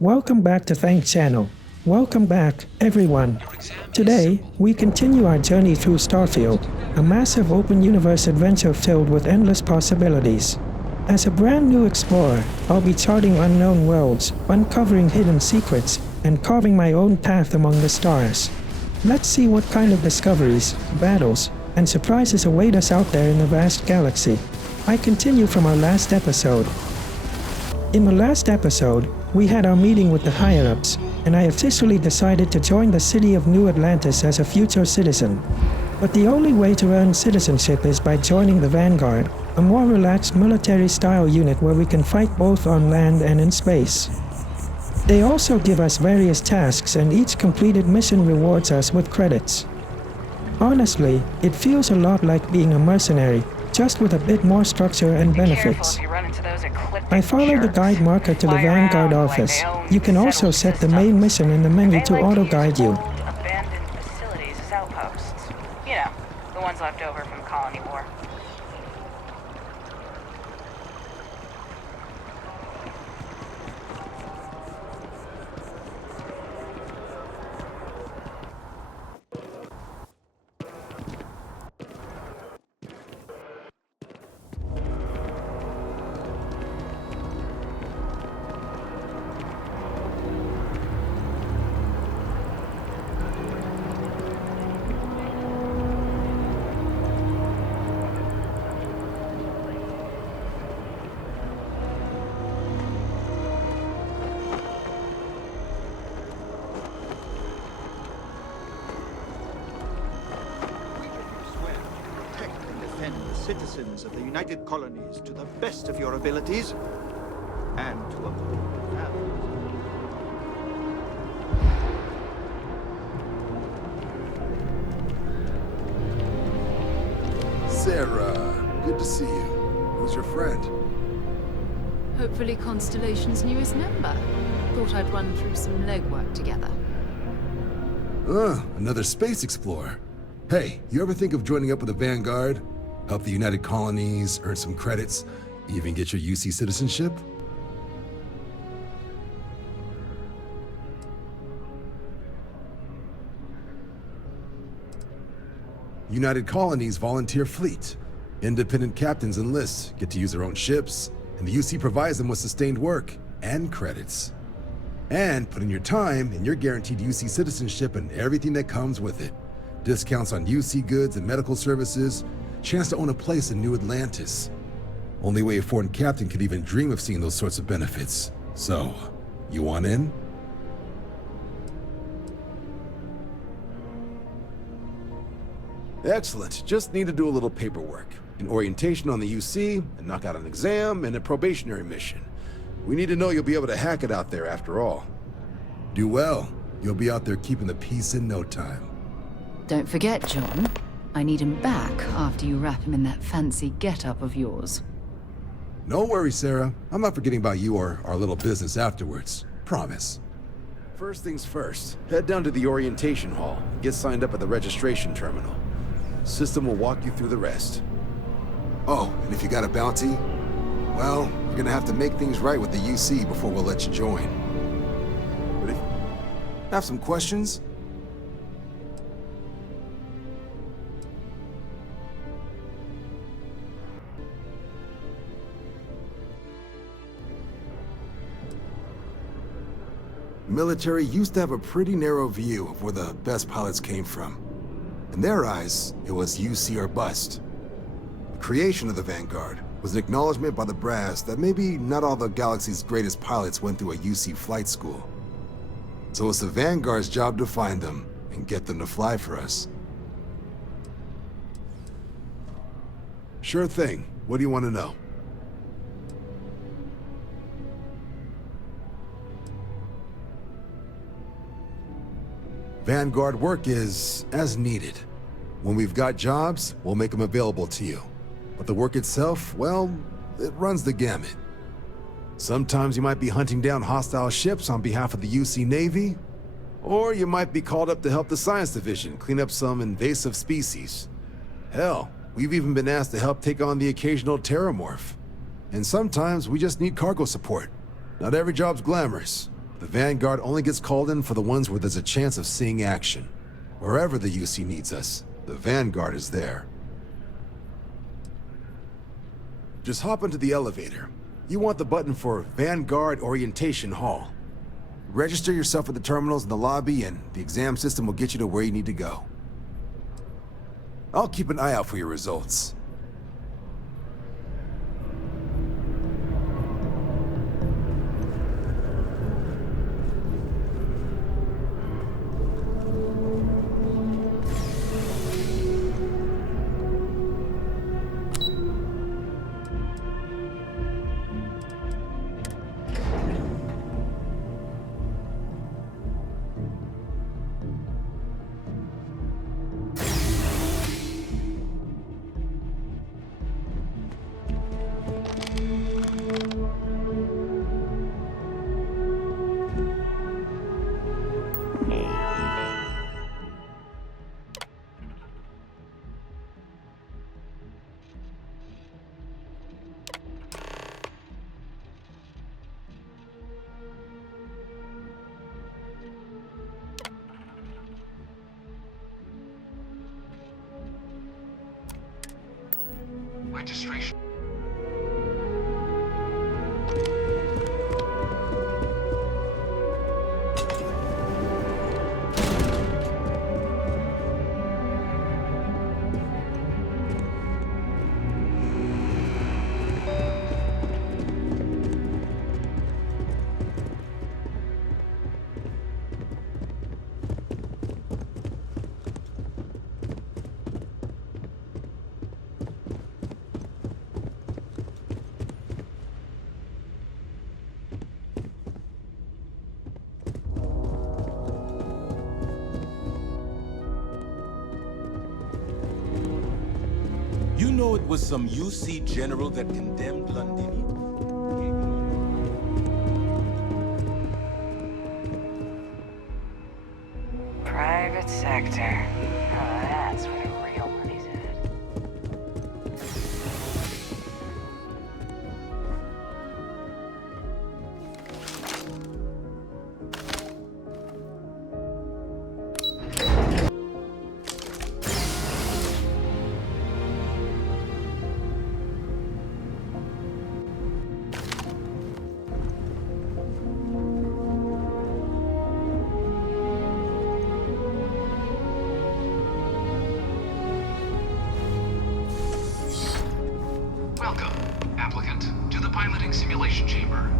Welcome back to Thank Channel. Welcome back, everyone. Today, we continue our journey through Starfield, a massive open universe adventure filled with endless possibilities. As a brand new explorer, I'll be charting unknown worlds, uncovering hidden secrets, and carving my own path among the stars. Let's see what kind of discoveries, battles, and surprises await us out there in the vast galaxy. I continue from our last episode. In the last episode, we had our meeting with the higher-ups, and I officially decided to join the city of New Atlantis as a future citizen. But the only way to earn citizenship is by joining the Vanguard, a more relaxed military-style unit where we can fight both on land and in space. They also give us various tasks, and each completed mission rewards us with credits. Honestly, it feels a lot like being a mercenary, just with a bit more structure and benefits. I follow the guide marker to the Vanguard office. You can also set the main mission in the menu to auto-guide you. Abandoned facilities as outposts. You know, the ones left over from colony war. Citizens of the United Colonies to the best of your abilities, and to uphold families. Sarah, good to see you. Who's your friend? Hopefully Constellation's newest member. Thought I'd run through some legwork together. Another space explorer. Hey, you ever think of joining up with the Vanguard? Help the United Colonies, earn some credits, even get your UC citizenship? United Colonies volunteer fleet. Independent captains enlist, get to use their own ships, and the UC provides them with sustained work and credits. And put in your time, and you're guaranteed UC citizenship and everything that comes with it. Discounts on UC goods and medical services, chance to own a place in New Atlantis. Only way a foreign captain could even dream of seeing those sorts of benefits. So, you want in? Excellent. Just need to do a little paperwork. An orientation on the UC, and knock out an exam, and a probationary mission. We need to know you'll be able to hack it out there after all. Do well. You'll be out there keeping the peace in no time. Don't forget, John. I need him back after you wrap him in that fancy get-up of yours. No worries, Sarah. I'm not forgetting about you or our little business afterwards. Promise. First things first, head down to the orientation hall. Get signed up at the registration terminal. System will walk you through the rest. Oh, and if you got a bounty, well, you're gonna have to make things right with the UC before we'll let you join. But if you have some questions, military used to have a pretty narrow view of where the best pilots came from. In their eyes, it was UC or bust. The creation of the Vanguard was an acknowledgement by the brass that maybe not all the galaxy's greatest pilots went through a UC flight school. So it's the Vanguard's job to find them and get them to fly for us. Sure thing. What do you want to know? Vanguard work is as needed. When we've got jobs, we'll make them available to you. But the work itself, well, it runs the gamut. Sometimes you might be hunting down hostile ships on behalf of the UC Navy, or you might be called up to help the Science Division clean up some invasive species. Hell, we've even been asked to help take on the occasional terramorph. And sometimes we just need cargo support. Not every job's glamorous, The Vanguard only gets called in for the ones where there's a chance of seeing action. Wherever the UC needs us, the Vanguard is there. Just hop into the elevator. You want the button for Vanguard Orientation Hall. Register yourself at the terminals in the lobby, and the exam system will get you to where you need to go. I'll keep an eye out for your results. Registration. You know it was some UC general that condemned Londini? Private sector. Oh, that's where the real money's at. Welcome, applicant, to the piloting simulation chamber.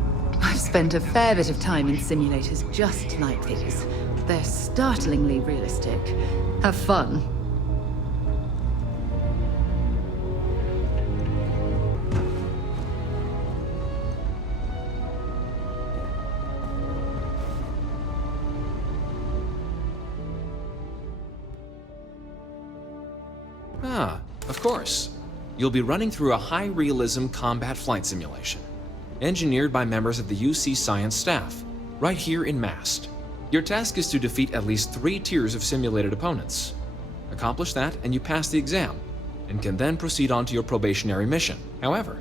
I've spent a fair bit of time in simulators just like these. They're startlingly realistic. Have fun. Ah, of course. You'll be running through a high-realism combat flight simulation, engineered by members of the UC science staff, right here in Mast. Your task is to defeat at least 3 tiers of simulated opponents. Accomplish that, and you pass the exam, and can then proceed on to your probationary mission. However,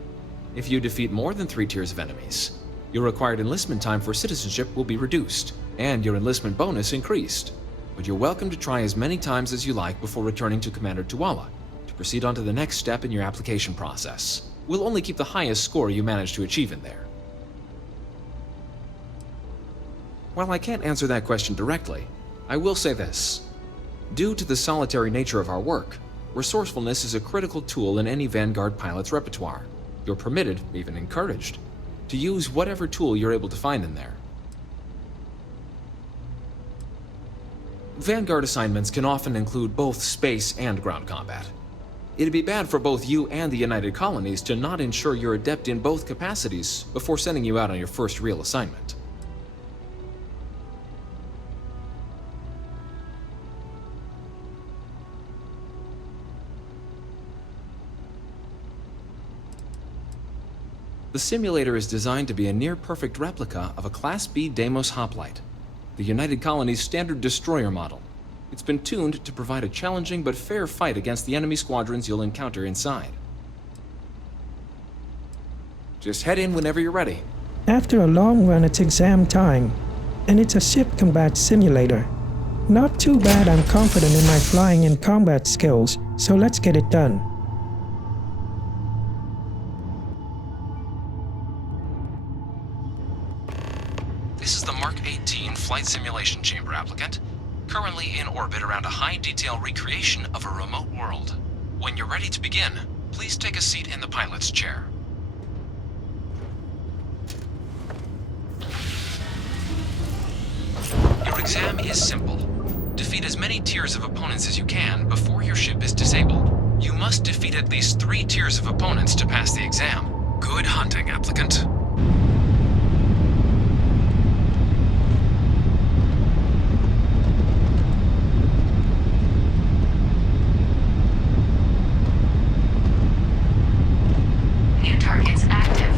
if you defeat more than 3 tiers of enemies, your required enlistment time for citizenship will be reduced, and your enlistment bonus increased. But you're welcome to try as many times as you like before returning to Commander Tuala, proceed on to the next step in your application process. We'll only keep the highest score you manage to achieve in there. While I can't answer that question directly, I will say this. Due to the solitary nature of our work, resourcefulness is a critical tool in any Vanguard pilot's repertoire. You're permitted, even encouraged, to use whatever tool you're able to find in there. Vanguard assignments can often include both space and ground combat. It'd be bad for both you and the United Colonies to not ensure you're adept in both capacities before sending you out on your first real assignment. The simulator is designed to be a near-perfect replica of a Class B Deimos hoplite, the United Colony's standard destroyer model. It's been tuned to provide a challenging but fair fight against the enemy squadrons you'll encounter inside. Just head in whenever you're ready. After a long run, it's exam time. and it's a ship combat simulator. Not too bad I'm confident in my flying and combat skills, so let's get it done. This is the Mark 18 Flight Simulation Chamber, applicant. Currently in orbit around a high-detail recreation of a remote world. When you're ready to begin, please take a seat in the pilot's chair. Your exam is simple. Defeat as many tiers of opponents as you can before your ship is disabled. You must defeat at least 3 tiers of opponents to pass the exam. Good hunting, applicant. New targets active.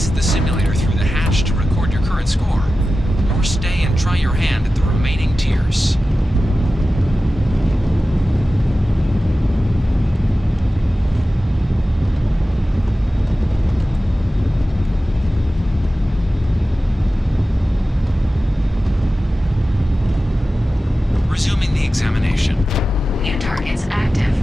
exit the simulator through the hatch to record your current score, or stay and try your hand at the remaining tiers. Resuming the examination. New targets active.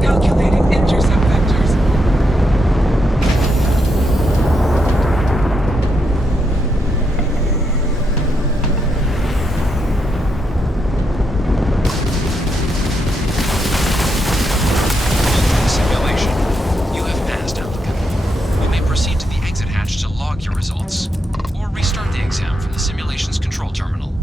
Calculating intercept vectors. Simulation. You have passed, applicant. You may proceed to the exit hatch to log your results, or restart the exam from the simulation's control terminal.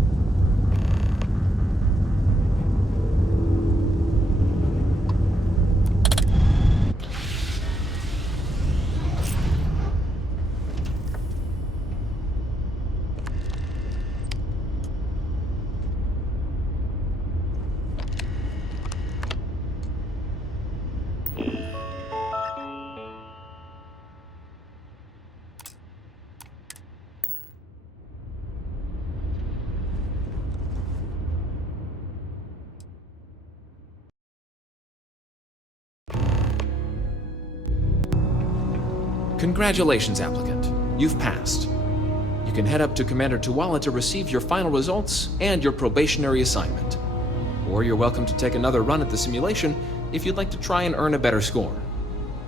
Congratulations, applicant. You've passed. You can head up to Commander Tuwala to receive your final results and your probationary assignment. Or you're welcome to take another run at the simulation if you'd like to try and earn a better score.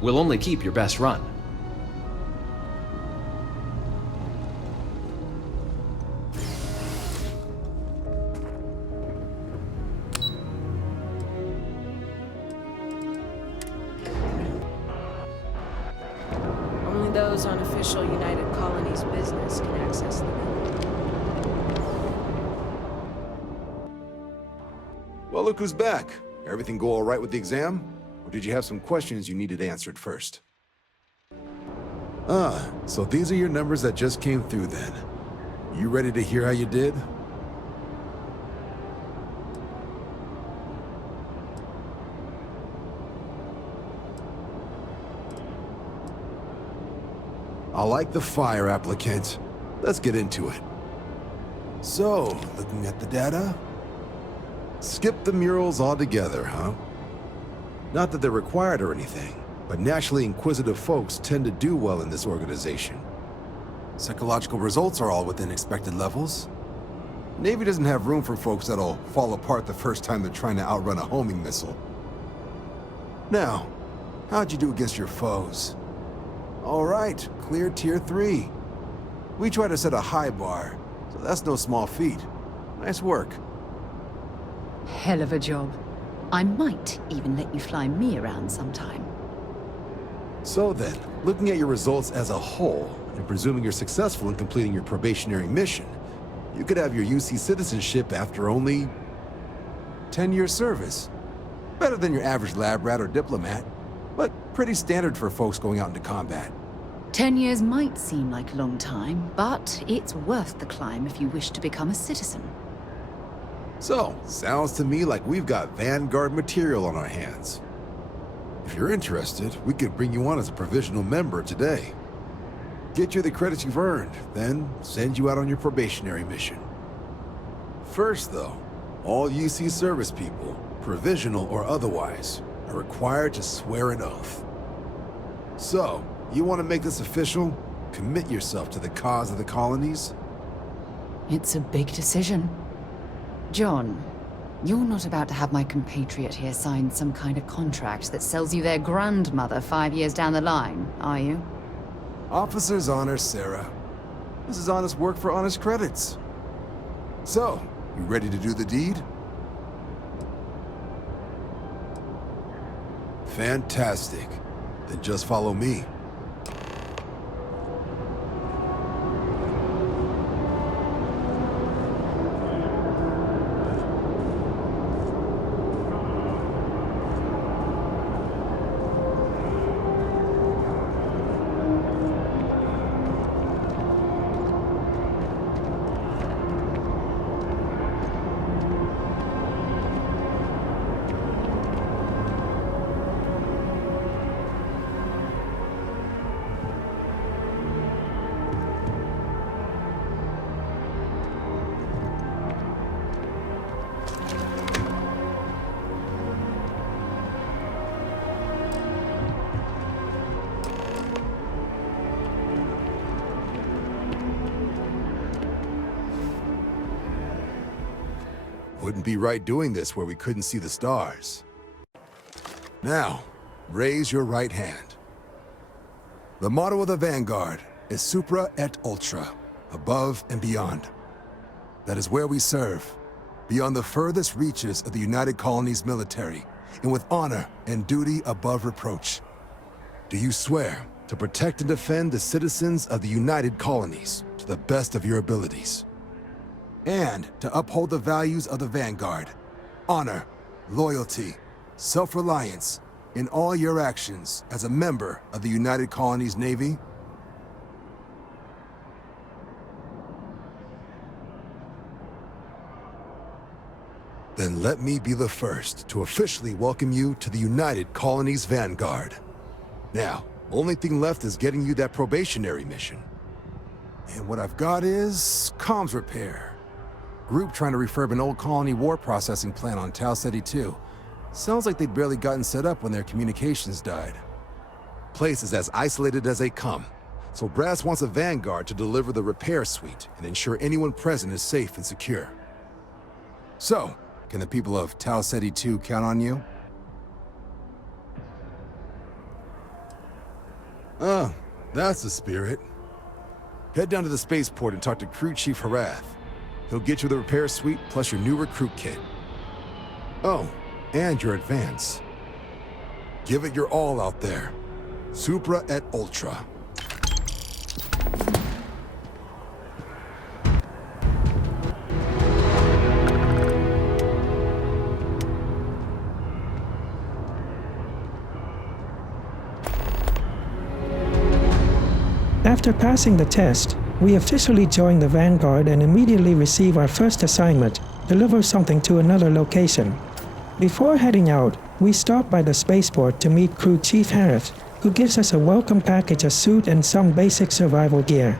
We'll only keep your best run. Only those on official United Colonies business can access them. Well, look who's back. Everything go all right with the exam? Or did you have some questions you needed answered first? So these are your numbers that just came through then. You ready to hear how you did? I like the fire, applicant. Let's get into it. So, looking at the data? Skip the murals altogether, huh? Not that they're required or anything, but naturally inquisitive folks tend to do well in this organization. Psychological results are all within expected levels. Navy doesn't have room for folks that'll fall apart the first time they're trying to outrun a homing missile. Now, how'd you do against your foes? All right, clear Tier 3. We try to set a high bar, so that's no small feat. Nice work. Hell of a job. I might even let you fly me around sometime. So then, looking at your results as a whole, and presuming you're successful in completing your probationary mission, you could have your UC citizenship after only 10 years service. Better than your average lab rat or diplomat, but pretty standard for folks going out into combat. 10 years might seem like a long time, but it's worth the climb if you wish to become a citizen. So, sounds to me like we've got Vanguard material on our hands. If you're interested, we could bring you on as a provisional member today. Get you the credits you've earned, then send you out on your probationary mission. First though, all UC service people, provisional or otherwise, are required to swear an oath. So, you want to make this official? Commit yourself to the cause of the colonies? It's a big decision. John, you're not about to have my compatriot here sign some kind of contract that sells you their grandmother 5 years down the line, are you? Officer's honor, Sarah. This is honest work for honest credits. So, you ready to do the deed? Fantastic. Then just follow me. Wouldn't be right doing this where we couldn't see the stars. Now, raise your right hand. The motto of the Vanguard is Supra et Ultra, above and beyond. That is where we serve, beyond the furthest reaches of the United Colonies military, and with honor and duty above reproach. Do you swear to protect and defend the citizens of the United Colonies to the best of your abilities? And to uphold the values of the Vanguard, honor, loyalty, self-reliance, in all your actions as a member of the United Colonies Navy? Then let me be the first to officially welcome you to the United Colonies Vanguard. Now, only thing left is getting you that probationary mission. And what I've got is comms repair. Group trying to refurb an old colony war processing plant on Tau Ceti 2. Sounds like they'd barely gotten set up when their communications died. Place is as isolated as they come, so Brass wants a Vanguard to deliver the repair suite and ensure anyone present is safe and secure. So, can the people of Tau Ceti 2 count on you? Oh, that's the spirit. Head down to the spaceport and talk to Crew Chief Harath. He'll get you the repair suite plus your new recruit kit. Oh, and your advance. Give it your all out there. Supra et Ultra. After passing the test, we officially join the Vanguard and immediately receive our first assignment, deliver something to another location. Before heading out, we stop by the spaceport to meet Crew Chief Harris, who gives us a welcome package, a suit and some basic survival gear.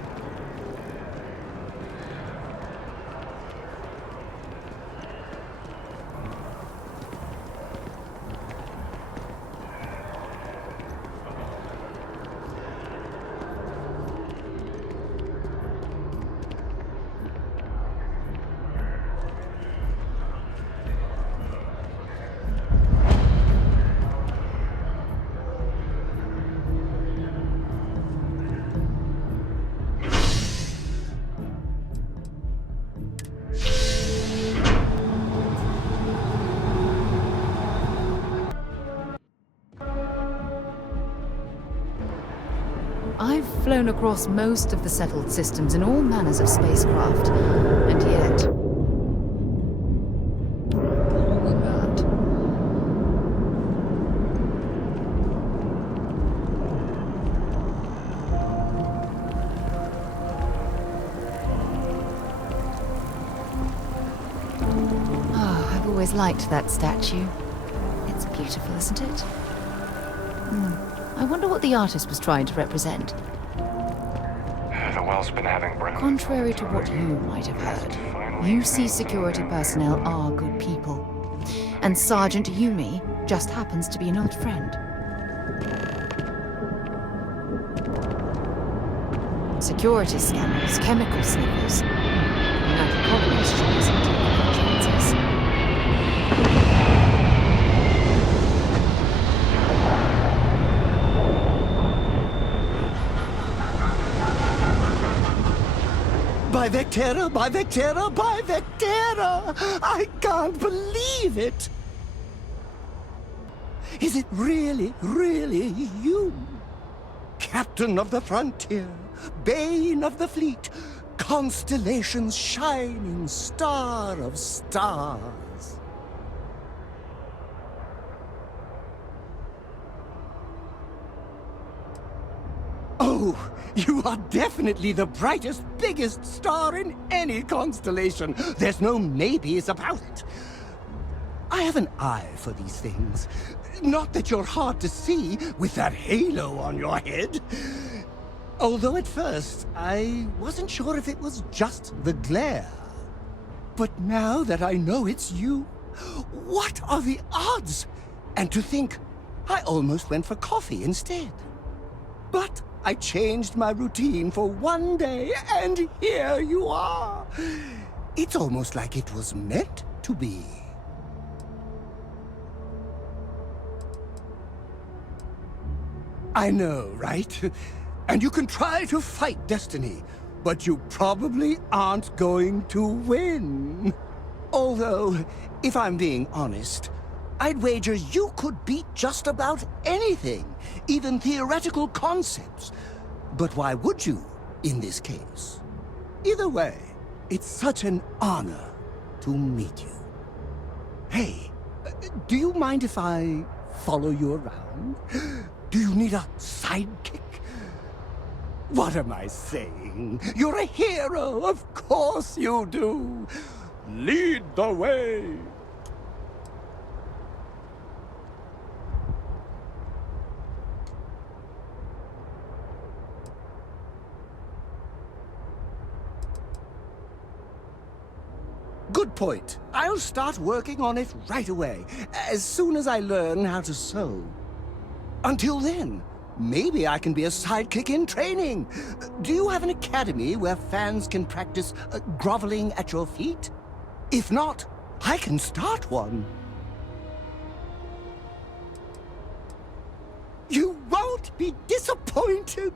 I've flown across most of the settled systems in all manners of spacecraft, and yet... all that. Oh, I've always liked that statue. It's beautiful, isn't it? I wonder what the artist was trying to represent. The well's been having brown. Contrary to what you might have heard, UC security personnel are good people. And Sergeant Yumi just happens to be an old friend. Security scanners, chemical sniffers. United Colonies sure isn't taking their chances. By Vectera, by Vectera, by Vectera! I can't believe it! Is it really, really you? Captain of the frontier, bane of the fleet, constellation's shining star of stars. Oh, you are definitely the brightest, biggest star in any constellation. There's no maybes about it. I have an eye for these things. Not that you're hard to see with that halo on your head. Although at first, I wasn't sure if it was just the glare. But now that I know it's you, what are the odds? And to think, I almost went for coffee instead. But I changed my routine for one day, and here you are. It's almost like it was meant to be. I know, right? And you can try to fight destiny, but you probably aren't going to win. Although, if I'm being honest, I'd wager you could beat just about anything, even theoretical concepts. But why would you, in this case? Either way, it's such an honor to meet you. Hey, do you mind if I follow you around? Do you need a sidekick? What am I saying? You're a hero, of course you do. Lead the way. Good point. I'll start working on it right away, as soon as I learn how to sew. Until then, maybe I can be a sidekick in training. Do you have an academy where fans can practice groveling at your feet? If not, I can start one. You won't be disappointed.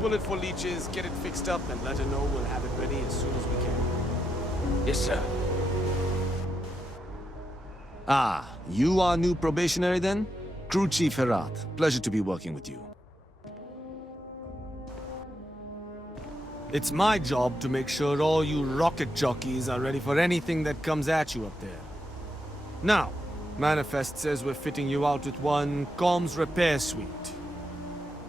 Bullet for leeches, get it fixed up, and let her know we'll have it ready as soon as we can. Yes, sir. Ah, you are new probationary then? Crew Chief Herat, pleasure to be working with you. It's my job to make sure all you rocket jockeys are ready for anything that comes at you up there. Now, Manifest says we're fitting you out with one comms repair suite.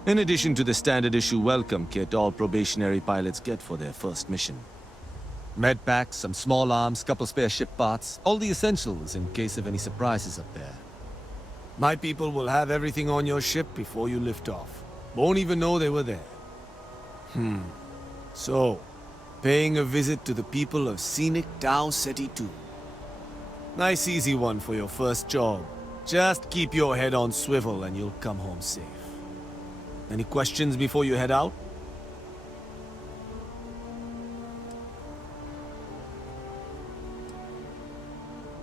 In addition to the standard issue welcome kit all probationary pilots get for their first mission. Med packs, some small arms, couple spare ship parts, all the essentials in case of any surprises up there. My people will have everything on your ship before you lift off. Won't even know they were there. So, paying a visit to the people of scenic Tau Ceti 2. Nice easy one for your first job. Just keep your head on swivel and you'll come home safe. Any questions before you head out?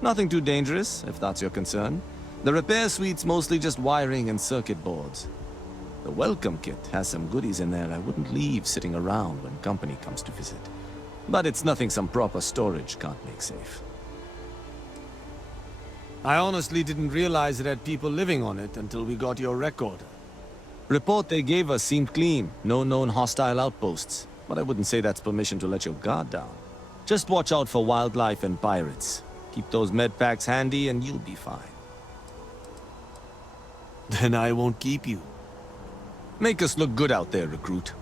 Nothing too dangerous, if that's your concern. The repair suite's mostly just wiring and circuit boards. The welcome kit has some goodies in there I wouldn't leave sitting around when company comes to visit. But it's nothing some proper storage can't make safe. I honestly didn't realize it had people living on it until we got your recorder. Report they gave us seemed clean. No known hostile outposts. But I wouldn't say that's permission to let your guard down. Just watch out for wildlife and pirates. Keep those med packs handy and you'll be fine. Then I won't keep you. Make us look good out there, recruit.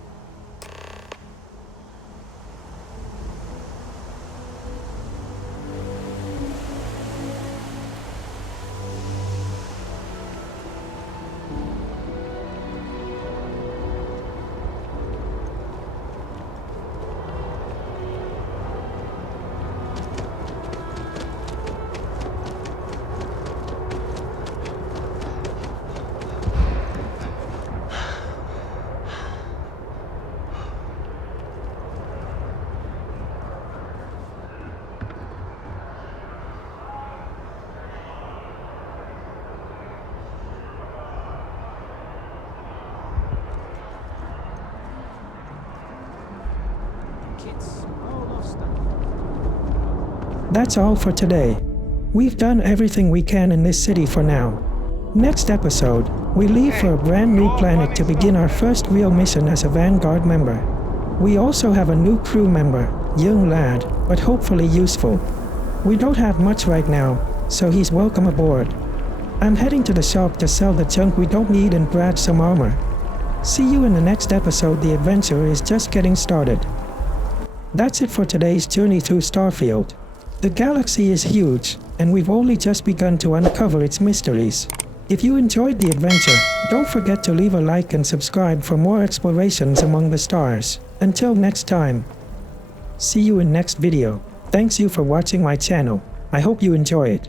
That's all for today. We've done everything we can in this city for now. Next episode, we leave for a brand new planet to begin our first real mission as a Vanguard member. We also have a new crew member, young lad, but hopefully useful. We don't have much right now, so he's welcome aboard. I'm heading to the shop to sell the junk we don't need and grab some armor. See you in the next episode. The adventure is just getting started. That's it for today's journey through Starfield. The galaxy is huge, and we've only just begun to uncover its mysteries. If you enjoyed the adventure, don't forget to leave a like and subscribe for more explorations among the stars. Until next time. See you in next video. Thanks you for watching my channel. I hope you enjoy it.